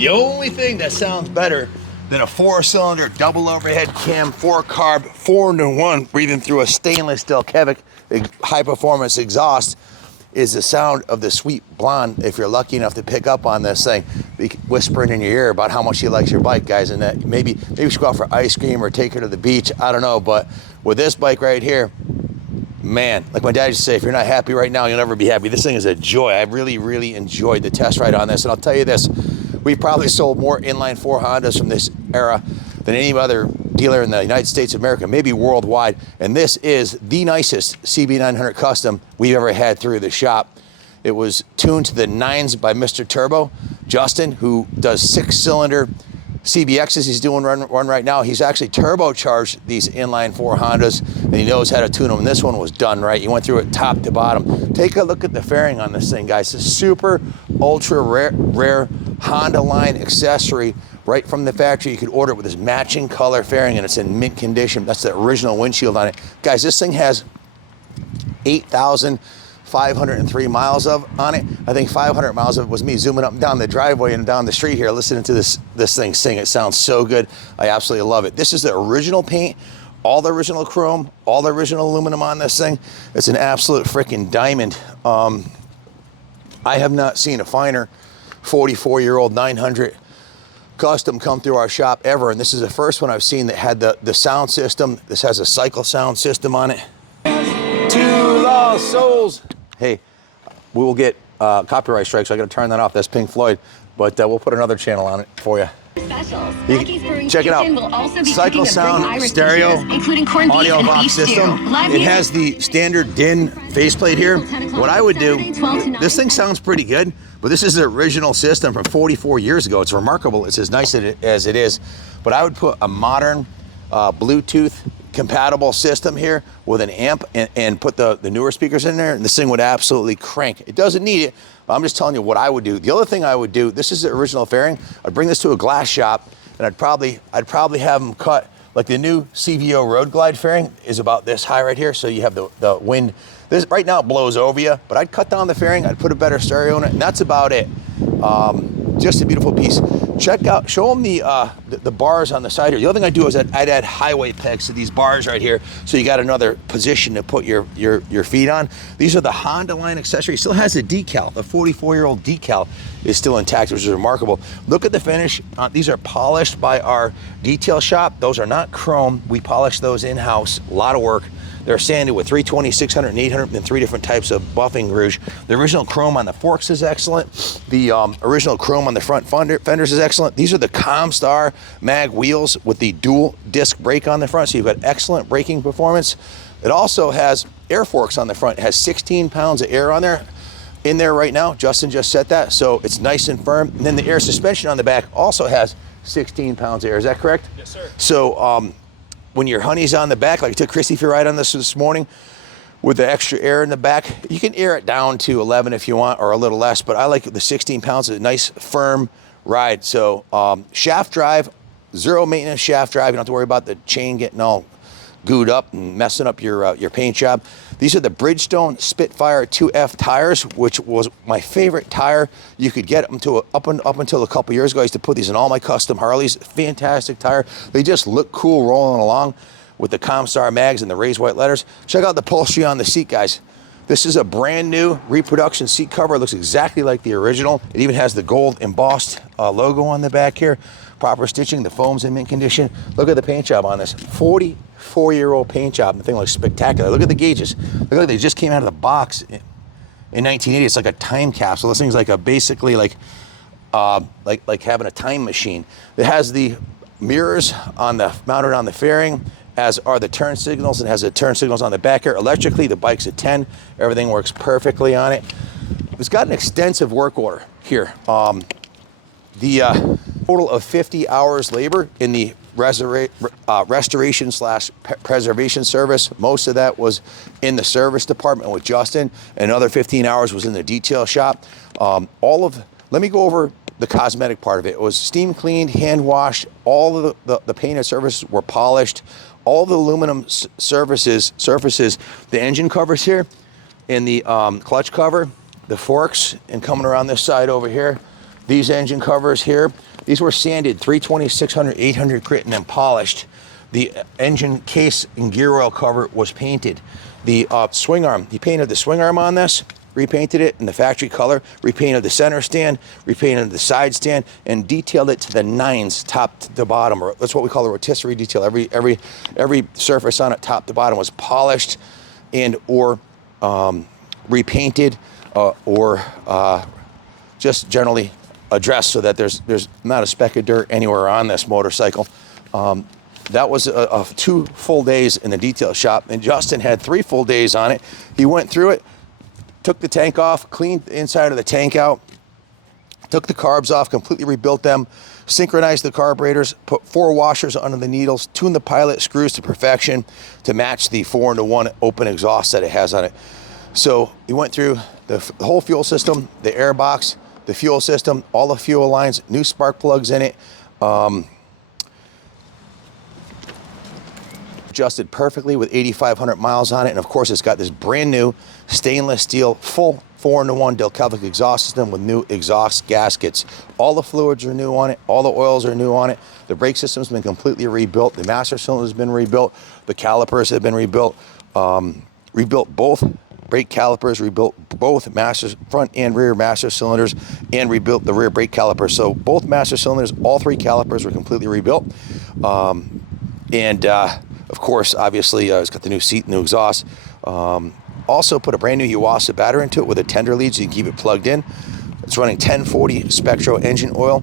The only thing that sounds better than a 4-cylinder double overhead cam 4-carb 4-in-1 breathing through a stainless steel Kevik high performance exhaust is the sound of the sweet blonde, if you're lucky enough to pick up on this thing, whispering in your ear about how much she likes your bike, guys, and that maybe you should go out for ice cream or take her to the beach, I don't know, but with this bike right here, man, like my dad used to say, if you're not happy right now, you'll never be happy. This thing is a joy. I really enjoyed the test ride on this, and I'll tell you this, we probably sold more inline 4 Hondas from this era than any other dealer in the United States of America, maybe worldwide, and this is the nicest CB900 custom we've ever had through the shop. It was tuned to the 9s by Mr. Turbo, Justin, who does 6-cylinder CBXs. He's doing one right now. He's actually turbocharged these inline 4 Hondas, and he knows how to tune them, and this one was done right. He went through it top to bottom. Take a look at the fairing on this thing, guys. It's a super ultra rare Honda line accessory right from the factory. You could order it with this matching color fairing, and it's in mint condition. That's the original windshield on it. Guys, this thing has 8,503 miles on it. I think 500 miles of it was me zooming up and down the driveway and down the street here listening to this thing sing. It sounds so good. I absolutely love it. This is the original paint, all the original chrome, all the original aluminum on this thing. It's an absolute freaking diamond. I have not seen a finer 44-year-old 900 custom come through our shop ever, and this is the first one I've seen that had the sound system. This has a cycle sound system on it. Two lost souls. Hey, we will get copyright strikes, so I got to turn that off. That's Pink Floyd, but we'll put another channel on it for you. Check it out. Cycle sound stereo audio box system. It has the standard DIN faceplate here. What I would do, this thing sounds pretty good, but this is the original system from 44 years ago. It's remarkable. It's as nice as it is, but I would put a modern Bluetooth compatible system here with an amp and put the newer speakers in there, and this thing would absolutely crank. It doesn't need it, but I'm just telling you what I would do. The other thing I would do, this is the original fairing. I'd bring this to a glass shop, and I'd probably have them cut, like the new CVO Road Glide fairing is about this high right here, so you have the wind. This right now it blows over you, but I'd cut down the fairing, I'd put a better stereo in it, and that's about it. Just a beautiful piece. Check out, show them the bars on the side here. The other thing I do is I'd add highway pegs to these bars right here, so you got another position to put your feet on. These are the Honda line accessory. It still has the decal. The 44-year-old decal is still intact, which is remarkable. Look at the finish. These are polished by our detail shop. Those are not chrome. We polish those in-house. A lot of work. They're sanded with 320, 600, and 800, and 3 different types of buffing rouge. The original chrome on the forks is excellent. The original chrome on the front fenders is excellent. These are the Comstar mag wheels with the dual disc brake on the front, so you've got excellent braking performance. It also has air forks on the front. It has 16 pounds of air in there right now. Justin just set that, so it's nice and firm. And then the air suspension on the back also has 16 pounds of air. Is that correct? Yes, sir. So when your honey's on the back, like I took Christy for a ride on this morning, with the extra air in the back, you can air it down to 11 if you want, or a little less, but I like the 16 pounds. It's a nice, firm ride. So shaft drive, zero maintenance shaft drive. You don't have to worry about the chain getting all gooed up and messing up your paint job. These are the Bridgestone Spitfire 2F tires, which was my favorite tire. You could get them up until a couple years ago. I used to put these in all my custom Harleys. Fantastic tire. They just look cool rolling along with the Comstar mags and the raised white letters. Check out the upholstery on the seat, guys. This is a brand new reproduction seat cover. It looks exactly like the original. It even has the gold embossed logo on the back here. Proper stitching, the foam's in mint condition. Look at the paint job on this. 44-year-old paint job. The thing looks spectacular. Look at the gauges. Look like they just came out of the box in 1980. It's like a time capsule. This thing's like basically like having a time machine. It has the mirrors mounted on the fairing, as are the turn signals, and has the turn signals on the back here. Electrically, the bike's a 10. Everything works perfectly on it. It's got an extensive work order here. The total of 50 hours labor in the restoration / preservation service. Most of that was in the service department with Justin. Another 15 hours was in the detail shop. Let me go over the cosmetic part of it. It was steam cleaned, hand washed. All of the painted surfaces were polished. All the aluminum surfaces, the engine covers here, and the clutch cover, the forks, and coming around this side over here, These engine covers here, these were sanded 320, 600, 800 grit and then polished. The engine case and gear oil cover was painted. The swing arm, he painted the swing arm on this, repainted it in the factory color, repainted the center stand, repainted the side stand, and detailed it to the nines, top to bottom. Or that's what we call a rotisserie detail. Every surface on it, top to bottom, was polished and or repainted or just generally addressed so that there's not a speck of dirt anywhere on this motorcycle. That was 2 full days in the detail shop, and Justin had 3 full days on it. He went through it, took the tank off, cleaned the inside of the tank out, took the carbs off, completely rebuilt them, synchronized the carburetors, put 4 washers under the needles, tuned the pilot screws to perfection to match the 4-into-1 open exhaust that it has on it. So he went through the whole fuel system, the air box, the fuel system, all the fuel lines, new spark plugs in it, adjusted perfectly with 8,500 miles on it. And of course, it's got this brand new stainless steel full 4-into-1 Delcavic exhaust system with new exhaust gaskets. All the fluids are new on it. All the oils are new on it. The brake system's been completely rebuilt. The master cylinder's been rebuilt. The calipers have been rebuilt. Rebuilt both brake calipers, rebuilt both front and rear master cylinders, and rebuilt the rear brake calipers. So both master cylinders, all 3 calipers were completely rebuilt. Of course, obviously, it's got the new seat, new exhaust. Also put a brand new Yuasa battery into it with a tender lead so you can keep it plugged in. It's running 1040 Spectro engine oil.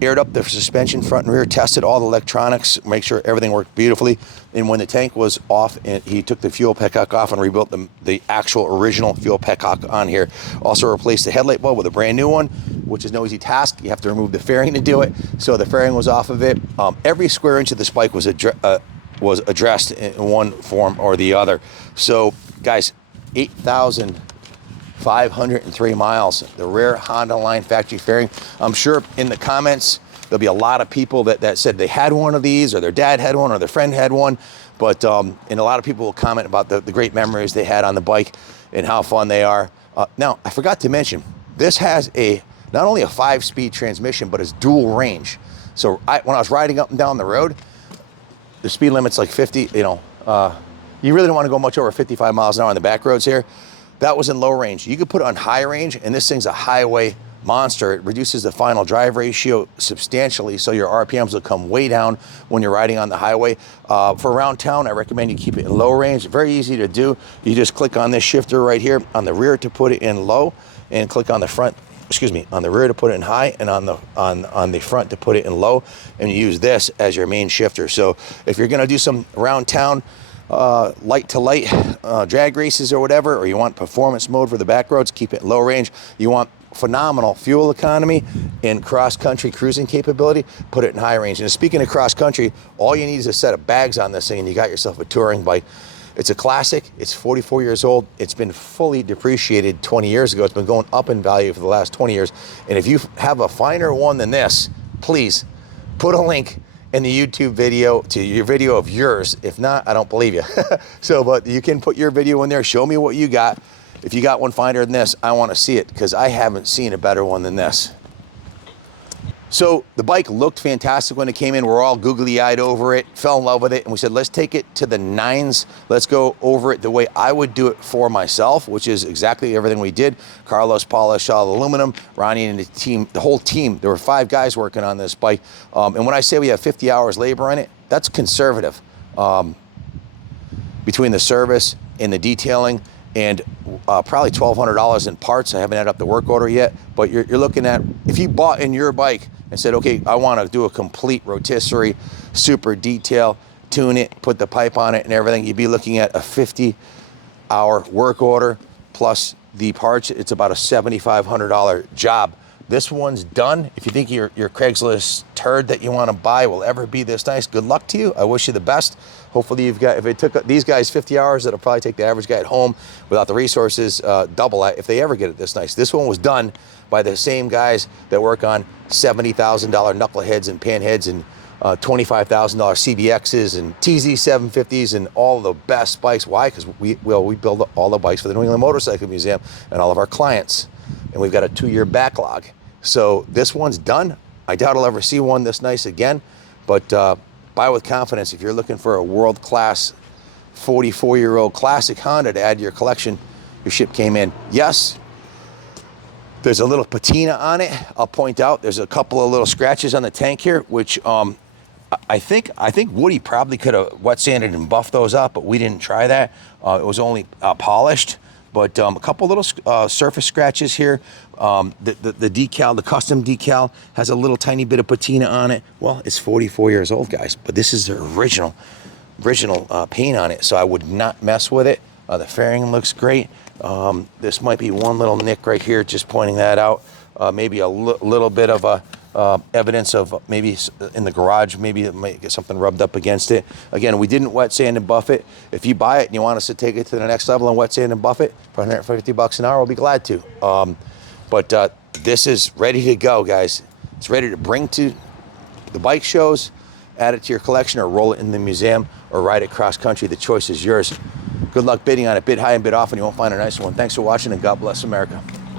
Aired up the suspension front and rear, tested all the electronics, make sure everything worked beautifully. And when the tank was off, he took the fuel petcock off and rebuilt the actual original fuel petcock on here. Also replaced the headlight bulb with a brand new one, which is no easy task. You have to remove the fairing to do it. So the fairing was off of it. Every square inch of this bike was addressed in one form or the other. So guys, 8,503 miles, the rare Honda line factory fairing. I'm sure in the comments there'll be a lot of people that said they had one of these, or their dad had one, or their friend had one. But and a lot of people will comment about the great memories they had on the bike and how fun they are. Now, I forgot to mention, this has not only a 5-speed transmission, but it's dual range. So when I was riding up and down the road, the speed limit's like 50, you really don't want to go much over 55 miles an hour on the back roads here. That was in low range. You could put it on high range, and this thing's a highway monster. It reduces the final drive ratio substantially, so your RPMs will come way down when you're riding on the highway. For around town, I recommend you keep it in low range. Very easy to do. You just click on this shifter right here on the rear to put it in low, and click on the front, on the rear to put it in high, and on the front to put it in low, and you use this as your main shifter. So if you're gonna do some around town light to light drag races or whatever, or you want performance mode for the back roads, keep it low range. You want phenomenal fuel economy and cross-country cruising capability, put it in high range. And speaking of cross-country, all you need is a set of bags on this thing, and you got yourself a touring bike. It's a classic. It's 44 years old. It's been fully depreciated 20 years ago. It's been going up in value for the last 20 years. And if you have a finer one than this, please put a link in the YouTube video to your video of yours. If not, I don't believe you. But you can put your video in there. Show me what you got. If you got one finer than this, I want to see it, because I haven't seen a better one than this. So the bike looked fantastic when it came in. We're all googly-eyed over it, fell in love with it, and we said, let's take it to the nines. Let's go over it the way I would do it for myself, which is exactly everything we did. Carlos polished all aluminum, Ronnie and the whole team. There were 5 guys working on this bike. And when I say we have 50 hours labor in it, that's conservative. Between the service and the detailing, and probably $1,200 in parts. I haven't added up the work order yet, but you're looking at, if you bought in your bike and said, okay, I want to do a complete rotisserie, super detail, tune it, put the pipe on it and everything, you'd be looking at a 50-hour work order plus the parts. It's about a $7,500 job. This one's done. If you think your Craigslist turd that you want to buy will ever be this nice, good luck to you. I wish you the best. Hopefully you've got, if it took these guys 50 hours, it'll probably take the average guy at home without the resources double that if they ever get it this nice. This one was done by the same guys that work on $70,000 knuckleheads and panheads and $25,000 CBXs and TZ750s and all the best bikes. Why? Because we build all the bikes for the New England Motorcycle Museum and all of our clients. And we've got a 2-year backlog. So this one's done. I doubt I'll ever see one this nice again, but buy with confidence. If you're looking for a world-class 44-year-old classic Honda to add to your collection, your ship came in. Yes, there's a little patina on it. I'll point out there's a couple of little scratches on the tank here, which I think Woody probably could have wet sanded and buffed those up, but we didn't try that. It was only polished. But a couple little surface scratches here. The decal, the custom decal, has a little tiny bit of patina on it. Well, it's 44 years old, guys, but this is the original paint on it, so I would not mess with it. The fairing looks great. This might be one little nick right here, just pointing that out. Maybe a little bit of a evidence of maybe in the garage, maybe it might get something rubbed up against it. Again, we didn't wet sand and buff it. If you buy it and you want us to take it to the next level and wet sand and buff it for $150 an hour, we'll be glad to. But this is ready to go, guys. It's ready to bring to the bike shows, add it to your collection, or roll it in the museum, or ride it cross country. The choice is yours. Good luck bidding on it. Bid high and bid often. You won't find a nicer one. Thanks for watching, and God bless America.